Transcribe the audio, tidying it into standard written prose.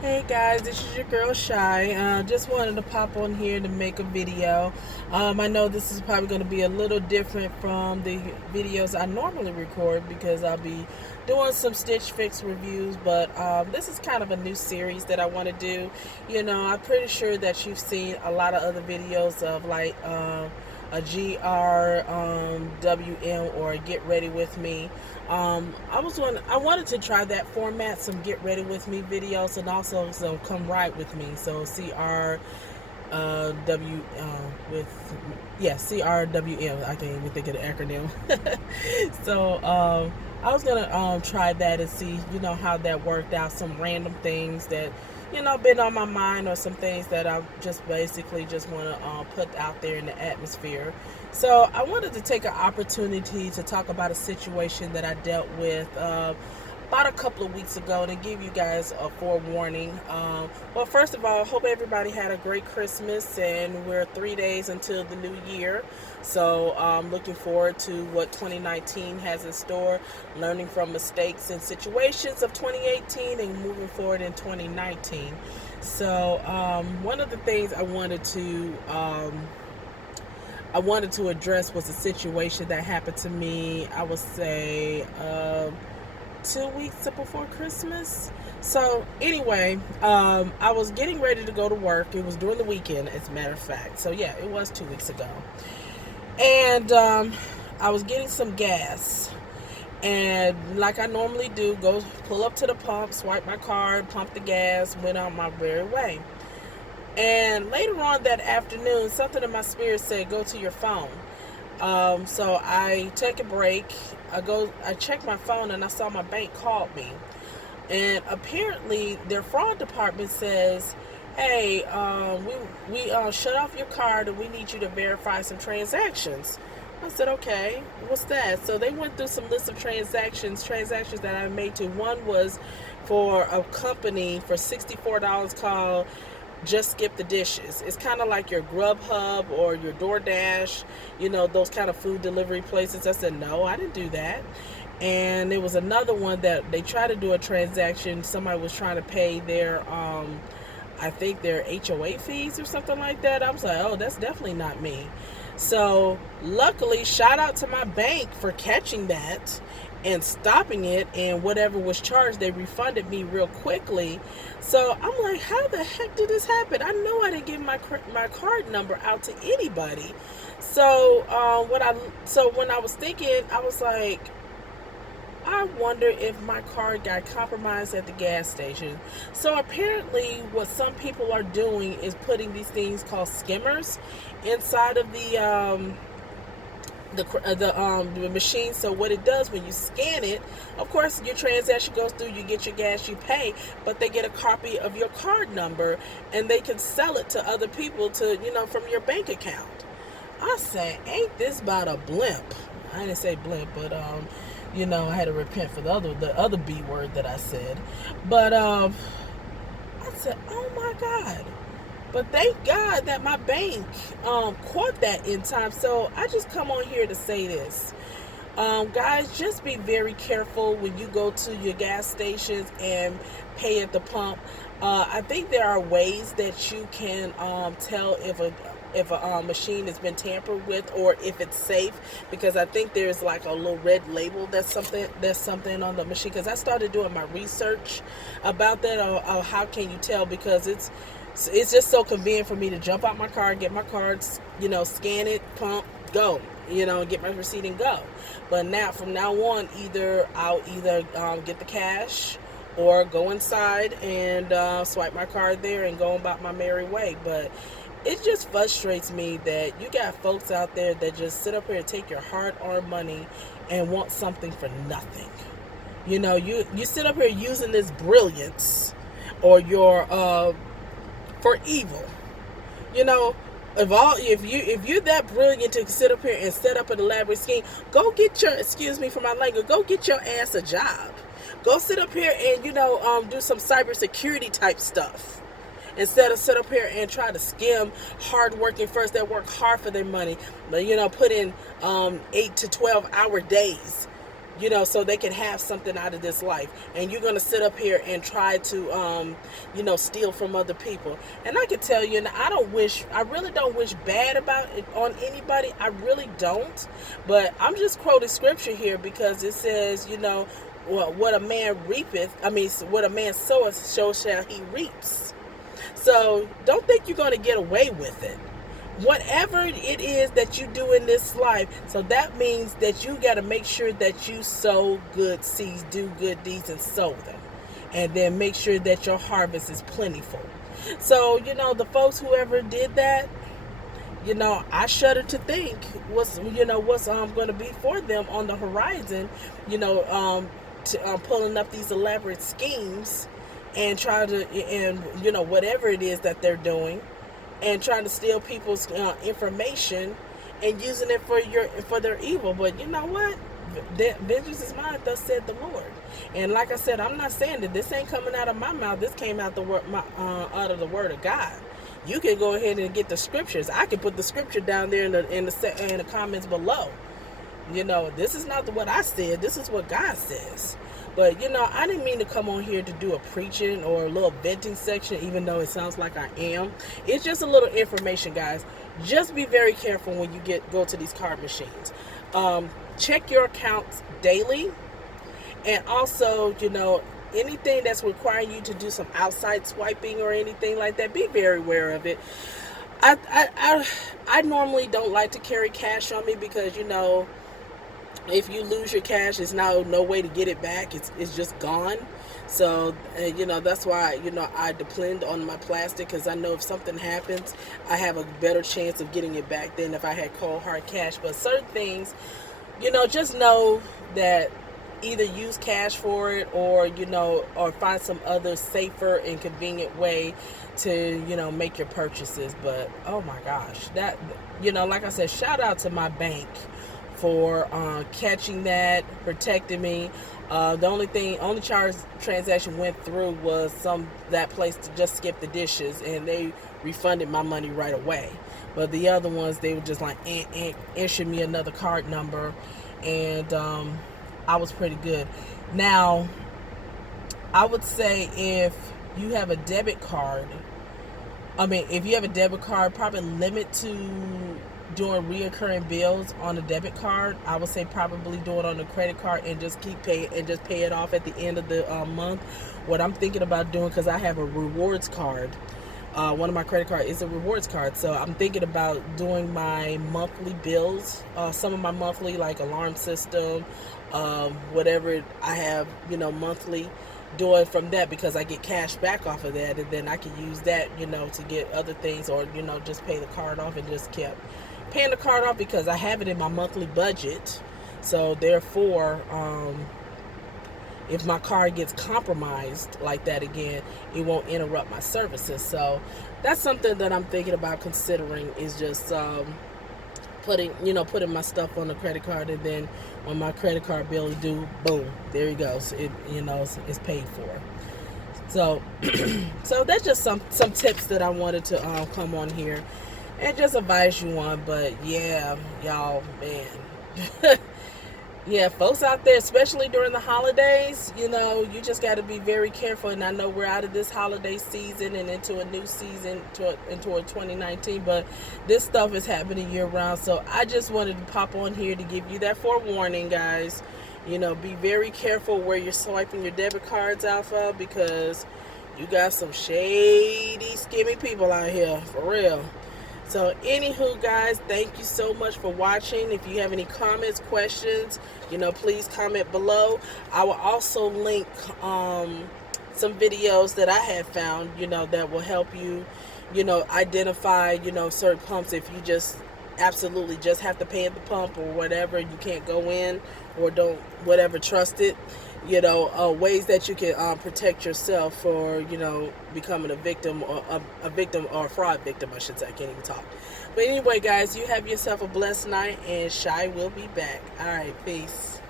Hey guys, this is your girl Shy. Just wanted to pop on here to make a video. I know this is probably going to be a little different from the videos I normally record because I'll be doing some Stitch Fix reviews, but this is kind of a new series that I want to do. I'm pretty sure that you've seen a lot of other videos of like a GRWM or Get Ready With Me. I wanted to try that format, some Get Ready With Me videos, and also some Come Ride With Me. So W with CRWM. I can't even think of the acronym. So I was gonna try that and see how that worked out. Some random things that been on my mind, or some things that I just basically just want to put out there in the atmosphere. So I wanted to take an opportunity to talk about a situation that I dealt with about a couple of weeks ago, and to give you guys a forewarning. Well, first of all, I hope everybody had a great Christmas, and we're 3 days until the new year. So I'm looking forward to what 2019 has in store, learning from mistakes and situations of 2018 and moving forward in 2019. So one of the things I wanted to address was a situation that happened to me, I would say, 2 weeks before Christmas. So anyway, I was getting ready to go to work. It was during the weekend, as a matter of fact. So yeah, it was 2 weeks ago. And I was getting some gas. And like I normally do, go pull up to the pump, swipe my card, pump the gas, went on my merry way. And later on that afternoon, something in my spirit said, go to your phone. So I take a break. I check my phone, and I saw my bank called me. And apparently their fraud department says, hey, we shut off your card and we need you to verify some transactions. I said, okay, what's that? So they went through some list of transactions that I made to. One was for a company for $64 called Just Skip the Dishes. It's kind of like your Grubhub or your DoorDash, those kind of food delivery places. I said, no, I didn't do that. And there was another one that they tried to do a transaction. Somebody was trying to pay their, I think their HOA fees or something like that. I was like, oh, that's definitely not me. So luckily, shout out to my bank for catching that and stopping it, and whatever was charged, they refunded me real quickly. So I'm like, how the heck did this happen? I know I didn't give my card number out to anybody. So when I was thinking, I was like, I wonder if my card got compromised at the gas station. So apparently what some people are doing is putting these things called skimmers inside of the machine. So what it does, when you scan it, of course your transaction goes through, you get your gas, you pay, but they get a copy of your card number and they can sell it to other people to, from your bank account. I said, ain't this about a blimp? I didn't say blimp, but I had to repent for the other B word that I said. But I said, oh my God. But thank God that my bank caught that in time. So I just come on here to say this. Guys, just be very careful when you go to your gas stations and pay at the pump. I think there are ways that you can tell if a machine has been tampered with, or if it's safe, because I think there's like a little red label that's something on the machine. Because I started doing my research about that, or how can you tell, because it's just so convenient for me to jump out my car, get my cards, scan it, pump, go, get my receipt and go. But now, from now on, I'll get the cash or go inside and swipe my card there and go about my merry way. But it just frustrates me that you got folks out there that just sit up here and take your hard-earned money and want something for nothing. You sit up here using this brilliance or your for evil. If you're that brilliant to sit up here and set up an elaborate scheme, go get your, excuse me for my language, go get your ass a job. Go sit up here and do some cybersecurity type stuff, instead of sit up here and try to skim hardworking folks that work hard for their money, but put in 8 to 12 hour days so they can have something out of this life. And you're going to sit up here and try to, steal from other people. And I can tell you, and I really don't wish bad about it on anybody. I really don't. But I'm just quoting scripture here because it says, what a man reapeth, what a man soweth, so shall he reaps. So don't think you're going to get away with it. Whatever it is that you do in this life, so that means that you got to make sure that you sow good seeds, do good deeds, and sow them, and then make sure that your harvest is plentiful. So the folks who ever did that, I shudder to think what's going to be for them on the horizon. Pulling up these elaborate schemes and try to, and whatever it is that they're doing, and trying to steal people's information and using it for their evil. But you know what? Vengeance is mine, thus said the Lord. And like I said, I'm not saying that this ain't coming out of my mouth. This came out out of the Word of God. You can go ahead and get the scriptures. I can put the scripture down there in the comments below. This is not what I said. This is what God says. But, I didn't mean to come on here to do a preaching or a little venting section, even though it sounds like I am. It's just a little information, guys. Just be very careful when you go to these card machines. Check your accounts daily. And also, anything that's requiring you to do some outside swiping or anything like that, be very aware of it. I normally don't like to carry cash on me because, if you lose your cash, there's no way to get it back. It's just gone. So, that's why, I depend on my plastic, because I know if something happens, I have a better chance of getting it back than if I had cold hard cash. But certain things, just know that either use cash for it or, or find some other safer and convenient way to, make your purchases. But, oh my gosh, that, like I said, shout out to my bank for catching that, protecting me. The only transaction went through was that place to just skip the dishes, and they refunded my money right away. But the other ones, they were just like, issue me another card number, and I was pretty good. Now, I would say if you have a debit card, probably limit to doing reoccurring bills on a debit card. I would say probably do it on a credit card and just keep paying and just pay it off at the end of the month. What I'm thinking about doing, because I have a rewards card, one of my credit cards is a rewards card, so I'm thinking about doing my monthly bills, some of my monthly, like alarm system, whatever I have, monthly, do it from that, because I get cash back off of that, and then I can use that, to get other things, or just pay the card off, and just kept paying the card off because I have it in my monthly budget. So therefore, if my card gets compromised like that again, it won't interrupt my services. So that's something that I'm thinking about considering, is just putting my stuff on the credit card, and then when my credit card bill is due, boom, there it goes. It it's paid for. So so that's just some tips that I wanted to come on here and just advise you on. But yeah, y'all, man. Yeah, folks out there, especially during the holidays, you just got to be very careful. And I know we're out of this holiday season and into a new season, into a 2019, but this stuff is happening year round. So I just wanted to pop on here to give you that forewarning, guys. Be very careful where you're swiping your debit cards out of, because you got some shady, skimmy people out here, for real. So anywho, guys, thank you so much for watching. If you have any comments, questions, please comment below. I will also link some videos that I have found, that will help you, identify, certain pumps. If you just absolutely just have to pay at the pump or whatever, you can't go in or don't, whatever, trust it. Ways that you can protect yourself for, becoming a victim or a fraud victim, I should say. I can't even talk. But anyway, guys, you have yourself a blessed night, and Shy will be back. All right, peace.